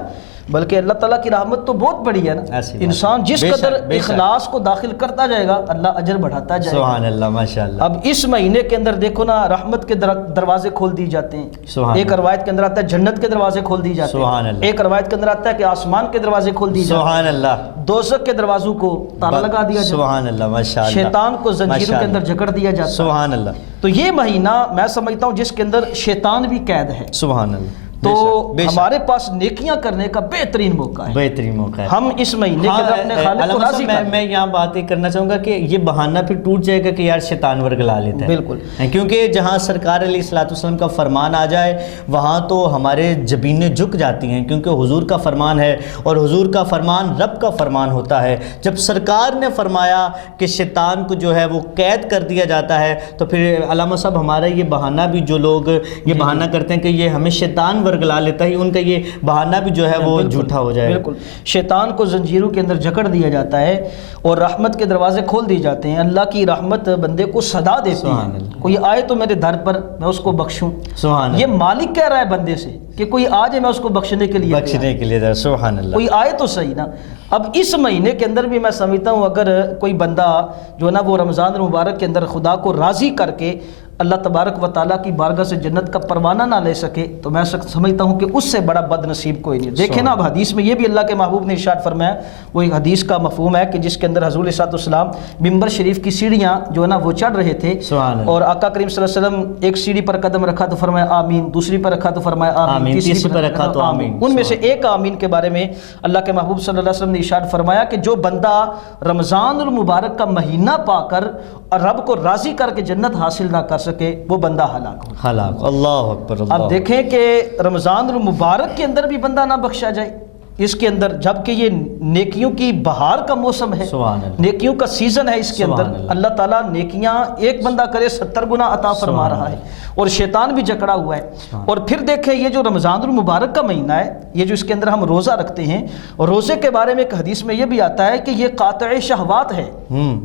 بلکہ اللہ تعالیٰ کی رحمت تو بہت بڑی ہے نا. انسان جس قدر اخلاص کو داخل کرتا جائے گا اللہ اجر بڑھاتا جائے گا. سبحان اللہ. ماشاءاللہ. اب اس مہینے کے اندر دیکھو نا رحمت کے دروازے کھول دیے جاتے ہیں. ایک روایت کے اندر آتا ہے جنت کے دروازے کھول دیے جاتے ہیں. ایک روایت کے اندر آتا ہے کہ آسمان کے دروازے کھول دیے جاتے ہیں. سبحان اللہ. دوزخ کے دروازوں کو تالا لگا دیا جاتا ہے. سبحان اللہ. ماشاءاللہ. شیطان کو زنجیروں کے اندر جکڑ دیا جاتا ہے. سبحان اللہ. تو یہ مہینہ میں سمجھتا ہوں جس کے اندر شیطان بھی قید ہے. سبحان اللہ. تو بے شک۔ ہمارے پاس نیکیاں کرنے کا بہترین موقع ہے، بہترین موقع ہے۔ ہم اس مہینے کے اندر اپنے خالق کو علامہ راضی صاحب، کریں۔ میں یہاں بات یہ کرنا چاہوں گا کہ یہ بہانہ پھر ٹوٹ جائے گا کہ یار شیطان ورگلا لیتا ہے، بالکل، کیونکہ جہاں سرکار علیہ الصلوۃ والسلام کا فرمان آ جائے وہاں تو ہمارے جبینیں جھک جاتی ہیں، کیونکہ حضور کا فرمان ہے اور حضور کا فرمان رب کا فرمان ہوتا ہے۔ جب سرکار نے فرمایا کہ شیطان کو جو ہے وہ قید کر دیا جاتا ہے، تو پھر علامہ صاحب ہمارا یہ بہانہ بھی، جو لوگ یہ بہانہ کرتے ہیں کہ یہ ہمیں شیطان ورگلا لیتا ہے، ان کا یہ بہانہ بھی جو ہے وہ جھوٹا ہو جائے۔ بالکل، شیطان کو زنجیروں کے اندر جکڑ دیا جاتا ہے اور رحمت کے دروازے کھول دیے جاتے ہیں۔ اللہ کی رحمت بندے کو صدا دیتی ہے، کوئی آئے تو میرے در پر میں اس کو بخشوں۔ سبحان یہ مالک کہہ رہا ہے بندے سے کہ کوئی آ جائے میں اس کو بخشنے کے لیے بخشنے کے لیے، سبحان اللہ۔ کوئی آئے تو صحیح نا۔ اب اس مہینے کے اندر بھی میں سمجھتا ہوں اگر کوئی بندہ جو ہے نا وہ رمضان المبارک کے اندر خدا کو راضی کر کے اللہ تبارک و تعالیٰ کی بارگاہ سے جنت کا پروانہ نہ لے سکے تو میں سمجھتا ہوں کہ اس سے بڑا بد نصیب کوئی نہیں۔ دیکھیں نا، اب حدیث میں یہ بھی اللہ کے محبوب نے ارشاد فرمایا، وہ ایک حدیث کا مفہوم ہے کہ جس کے اندر حضور صلی اللہ علیہ وسلم ممبر شریف کی سیڑھیاں جو ہے نا وہ چڑھ رہے تھے، اور آقا کریم صلی اللہ علیہ وسلم ایک سیڑھی پر قدم رکھا تو فرمایا آمین، دوسری پر رکھا تو فرمایا آمین، تیسری پر رکھا تو آمین۔ ان میں سے ایک آمین کے بارے میں اللہ کے محبوب صلی اللہ علیہ وسلم نے ارشاد فرمایا کہ جو بندہ رمضان المبارک کا مہینہ پا کر اور رب کو راضی کر کے جنت حاصل نہ کر سکے وہ بندہ ہلاک۔ اللہ اکبر۔ اب دیکھیں کہ رمضان المبارک کے اندر بھی بندہ نہ بخشا جائے، اس کے اندر جبکہ یہ نیکیوں کی بہار کا موسم ہے، نیکیوں کا سیزن ہے، اس کے اندر اللہ تعالیٰ نیکیاں ایک بندہ کرے 70 گنا عطا فرما رہا ہے اور شیطان بھی جکڑا ہوا ہے۔ اور پھر دیکھیں یہ جو رمضان المبارک کا مہینہ ہے، یہ جو اس کے اندر ہم روزہ رکھتے ہیں، اور روزے کے بارے میں ایک حدیث میں یہ بھی آتا ہے کہ یہ قاطع شہوات ہے،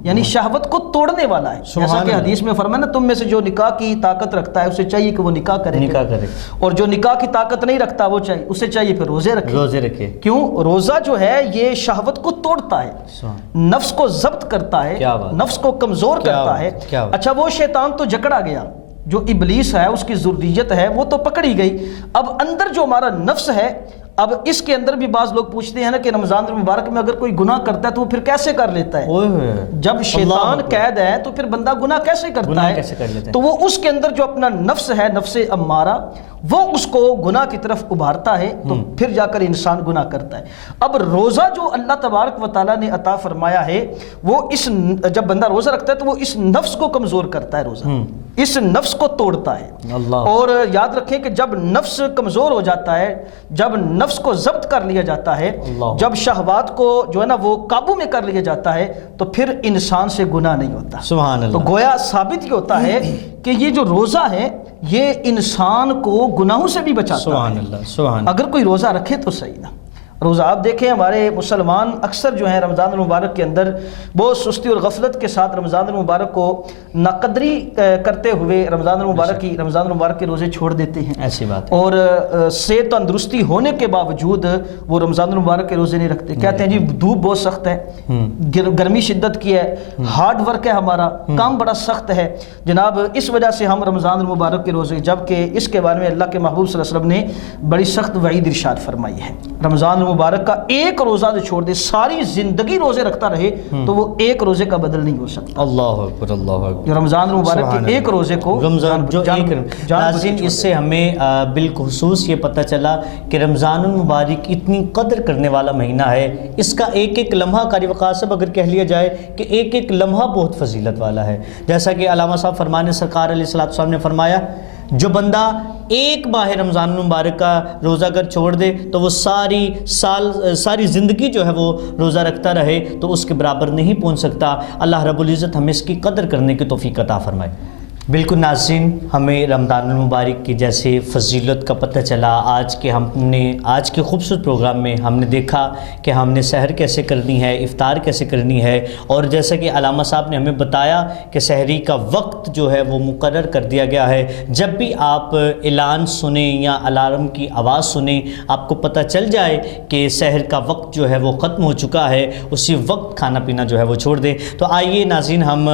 یعنی شہوت کو توڑنے والا ہے۔ جیسا کہ حدیث میں فرمایا نا، تم میں سے جو نکاح کی طاقت رکھتا ہے اسے چاہیے کہ وہ نکاح کرے، اور جو نکاح کی طاقت نہیں رکھتا وہ چاہیے اسے چاہیے پھر روزے رکھے۔ کیوں؟ روزہ جو ہے یہ شہوت کو توڑتا ہے، نفس کو ضبط کرتا ہے، نفس کو کمزور کرتا ہے۔ اچھا، وہ شیطان تو جکڑا گیا، جو ابلیس ہے اس کی ذریت ہے وہ تو پکڑی گئی، اب اندر جو ہمارا نفس ہے، اب اس کے اندر بھی بعض لوگ پوچھتے ہیں نا کہ رمضان المبارک میں اگر کوئی گناہ کرتا ہے تو وہ پھر کیسے کر لیتا ہے؟ جب شیطان قید ہے تو پھر بندہ گناہ کیسے کرتا ہے؟ تو وہ اس کے اندر جو اپنا نفس ہے، نفس امارہ، وہ اس کو گناہ کی طرف ابھارتا ہے تو پھر جا کر انسان گناہ کرتا ہے۔ اب روزہ جو اللہ تبارک و تعالیٰ نے عطا فرمایا ہے، وہ اس جب بندہ روزہ رکھتا ہے تو وہ اس نفس کو کمزور کرتا ہے، روزہ اس نفس کو توڑتا ہے۔ اور یاد رکھیں کہ جب نفس کمزور ہو جاتا ہے، جب نفس کو ضبط کر لیا جاتا ہے، جب شہوات کو جو ہے نا وہ قابو میں کر لیا جاتا ہے تو پھر انسان سے گناہ نہیں ہوتا۔ سبحان اللہ۔ تو گویا ثابت یہ ہوتا ہے کہ یہ جو روزہ ہے یہ انسان کو گناہوں سے بھی بچاتا ہے۔ سبحان اللہ، سبحان اللہ۔ اگر کوئی روزہ رکھے تو صحیح نا۔ روزہ آپ دیکھیں ہمارے مسلمان اکثر جو ہیں رمضان المبارک کے اندر بہت سستی اور غفلت کے ساتھ رمضان المبارک کو ناقدری کرتے ہوئے رمضان المبارک کے روزے چھوڑ دیتے ہیں۔ ایسی بات، اور صحت تندرستی ہونے کے باوجود وہ رمضان المبارک کے روزے نہیں رکھتے، کہتے ہیں جی دھوپ بہت سخت ہے، گرمی شدت کی ہے، ہارڈ ورک ہے، ہمارا کام بڑا سخت ہے جناب، اس وجہ سے ہم رمضان المبارک کے روزے، جبکہ اس کے بارے میں اللہ کے محبوب صلی اللہ علیہ وسلم نے بڑی سخت وعید ارشاد فرمائی ہے۔ رمضان مبارک کا ایک روزہ جو چھوڑ دے، ساری زندگی روزے رکھتا رہے تو وہ ایک روزے کا بدل نہیں ہو سکتا۔ اللہ اکبر، اللہ اکبر۔ جو رمضان مبارک کے ایک روزے کو رمضان جو ایک ناظرین، اس سے ہمیں بالخصوص یہ پتہ چلا کہ رمضان المبارک اتنی قدر کرنے والا مہینہ ہے، اس کا ایک ایک لمحہ قاری وقاص صاحب اگر کہہ لیا جائے کہ ایک ایک لمحہ بہت فضیلت والا ہے۔ جیسا کہ علامہ صاحب فرمانے سرکار علیہ الصلوۃ نے فرمایا، جو بندہ ایک ماہ رمضان المبارک کا روزہ اگر چھوڑ دے تو وہ ساری زندگی جو ہے وہ روزہ رکھتا رہے تو اس کے برابر نہیں پہنچ سکتا۔ اللہ رب العزت ہمیں اس کی قدر کرنے کی توفیق عطا فرمائے۔ بالکل ناظرین، ہمیں رمضان المبارک کی جیسے فضیلت کا پتہ چلا، آج کے خوبصورت پروگرام میں ہم نے دیکھا کہ ہم نے سحر کیسے کرنی ہے، افطار کیسے کرنی ہے، اور جیسا کہ علامہ صاحب نے ہمیں بتایا کہ سحری کا وقت جو ہے وہ مقرر کر دیا گیا ہے۔ جب بھی آپ اعلان سنیں یا الارم کی آواز سنیں، آپ کو پتہ چل جائے کہ سحر کا وقت جو ہے وہ ختم ہو چکا ہے، اسی وقت کھانا پینا جو ہے وہ چھوڑ دیں۔ تو آئیے ناظرین، ہم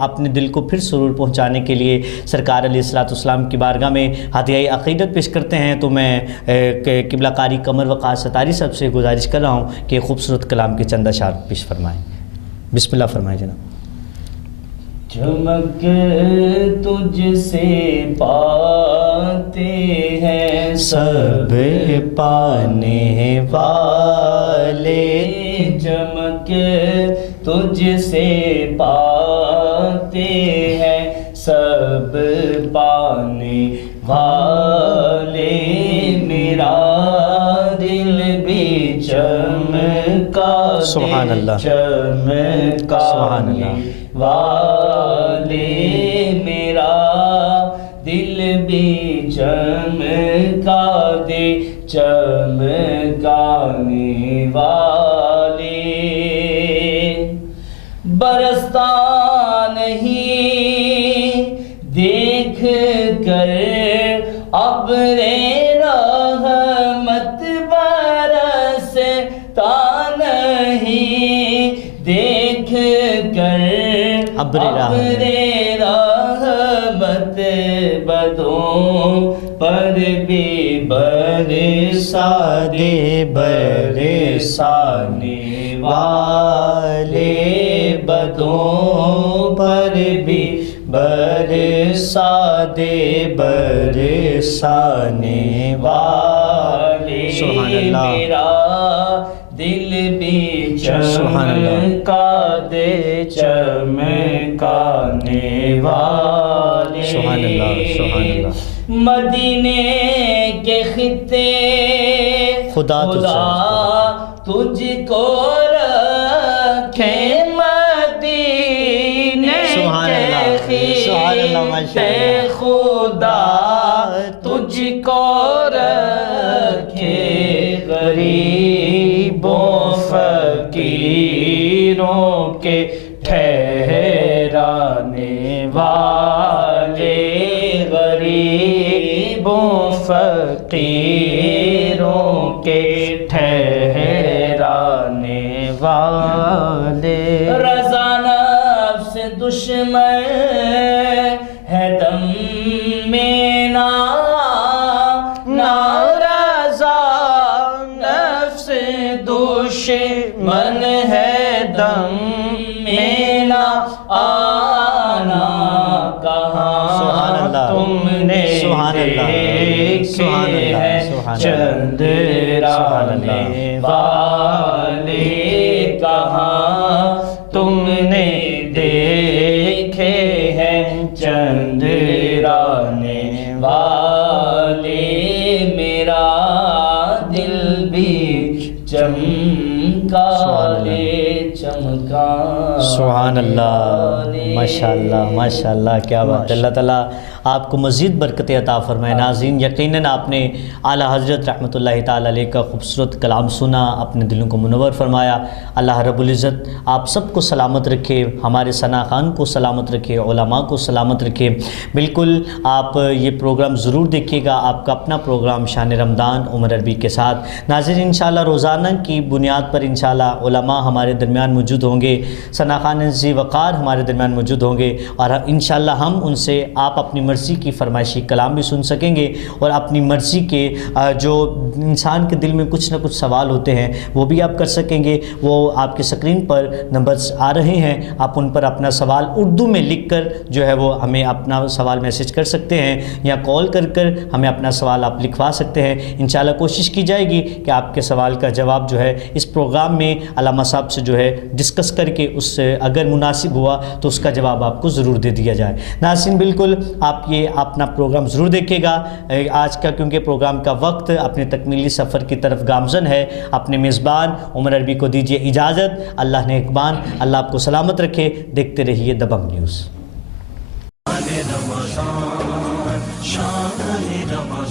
اپنے دل کو پھر سرور پہنچانے کے لیے سرکار علیہ الصلوۃ والسلام کی بارگاہ میں ہدیہ عقیدت پیش کرتے ہیں۔ تو میں قبلہ قاری قمر وقاص ستاری صاحب سے گزارش کر رہا ہوں کہ خوبصورت کلام کے چند اشعار پیش فرمائیں۔ بسم اللہ فرمائیں جناب۔ چمک تجھ سے پاتے ہیں سب پانے والے چمک تجھ سے پاتے ہیں سب پانے والے، میرا دل بھی چمکا سبحان اللہ، چمکانے والے، میرا دل بھی چمکا دے چمکانے والے، برستا نہیں دیکھ کر ابر رحمت، برستا نہیں دیکھ کر ابر رحمت، بدوں پر بھی برسا دے برسانے والے، بدوں پر بھی برسا دے برسانے والے، سبحان اللہ، میرا دل بھی چمکا دے چمکانے والے، سبحان اللہ، سبحان اللہ، مدینے کے خطے خدا تجھ کو رکھے، مدینے کے خدا تجھ کو رکھے، غریبوں فقیروں کے ٹھہرانے والے، غریبوں فقیروں کے ٹھہرانے والے، رضا نفس دشمن ہے دم میں رضا نفس دشمن ہے دم میں نہ آنا، کہاں تم نے دیکھے ہیں چندرانے والے، کہاں تم نے دیکھے ہیں چندرانے والے، میرا دل بھی چمکا دے چمکا، سبحان اللہ، ماشاءاللہ ماشاءاللہ، کیا بات ہے، اللہ تعالیٰ آپ کو مزید برکت عطا فرمائے۔ ناظرین، یقیناً آپ نے اعلیٰ حضرت رحمۃ اللہ تعالیٰ علیہ کا خوبصورت کلام سنا، اپنے دلوں کو منور فرمایا۔ اللہ رب العزت آپ سب کو سلامت رکھے، ہمارے ثنا خان کو سلامت رکھے، علماء کو سلامت رکھے۔ بالکل آپ یہ پروگرام ضرور دیکھیے گا، آپ کا اپنا پروگرام شان رمضان عمر عربی کے ساتھ۔ ناظرین، انشاءاللہ روزانہ کی بنیاد پر انشاءاللہ علماء ہمارے درمیان موجود ہوں گے، ثنا خان ذی وقار ہمارے درمیان موجود ہوں گے، اور انشاءاللہ ہم ان سے آپ اپنی مرضی کی فرمائشی کلام بھی سن سکیں گے، اور اپنی مرضی کے جو انسان کے دل میں کچھ نہ کچھ سوال ہوتے ہیں وہ بھی آپ کر سکیں گے۔ وہ آپ کے اسکرین پر نمبرز آ رہے ہیں، آپ ان پر اپنا سوال اردو میں لکھ کر جو ہے وہ ہمیں اپنا سوال میسج کر سکتے ہیں، یا کال کر کر ہمیں اپنا سوال آپ لکھوا سکتے ہیں۔ انشاءاللہ کوشش کی جائے گی کہ آپ کے سوال کا جواب جو ہے اس پروگرام میں علامہ صاحب سے جو ہے ڈسکس کر کے اس سے اگر مناسب ہوا تو اس کا جواب آپ کو ضرور دے دیا جائے۔ ناظرین، بالکل آپ یہ اپنا پروگرام ضرور دیکھیے گا۔ آج کا کیونکہ پروگرام کا وقت اپنے تکمیلی سفر کی طرف گامزن ہے، اپنے میزبان عمر عربی کو دیجیے اجازت۔ اللہ نے اقبان، اللہ آپ کو سلامت رکھے۔ دیکھتے رہیے دبنگ نیوز۔ شان رمضان، شان رمضان۔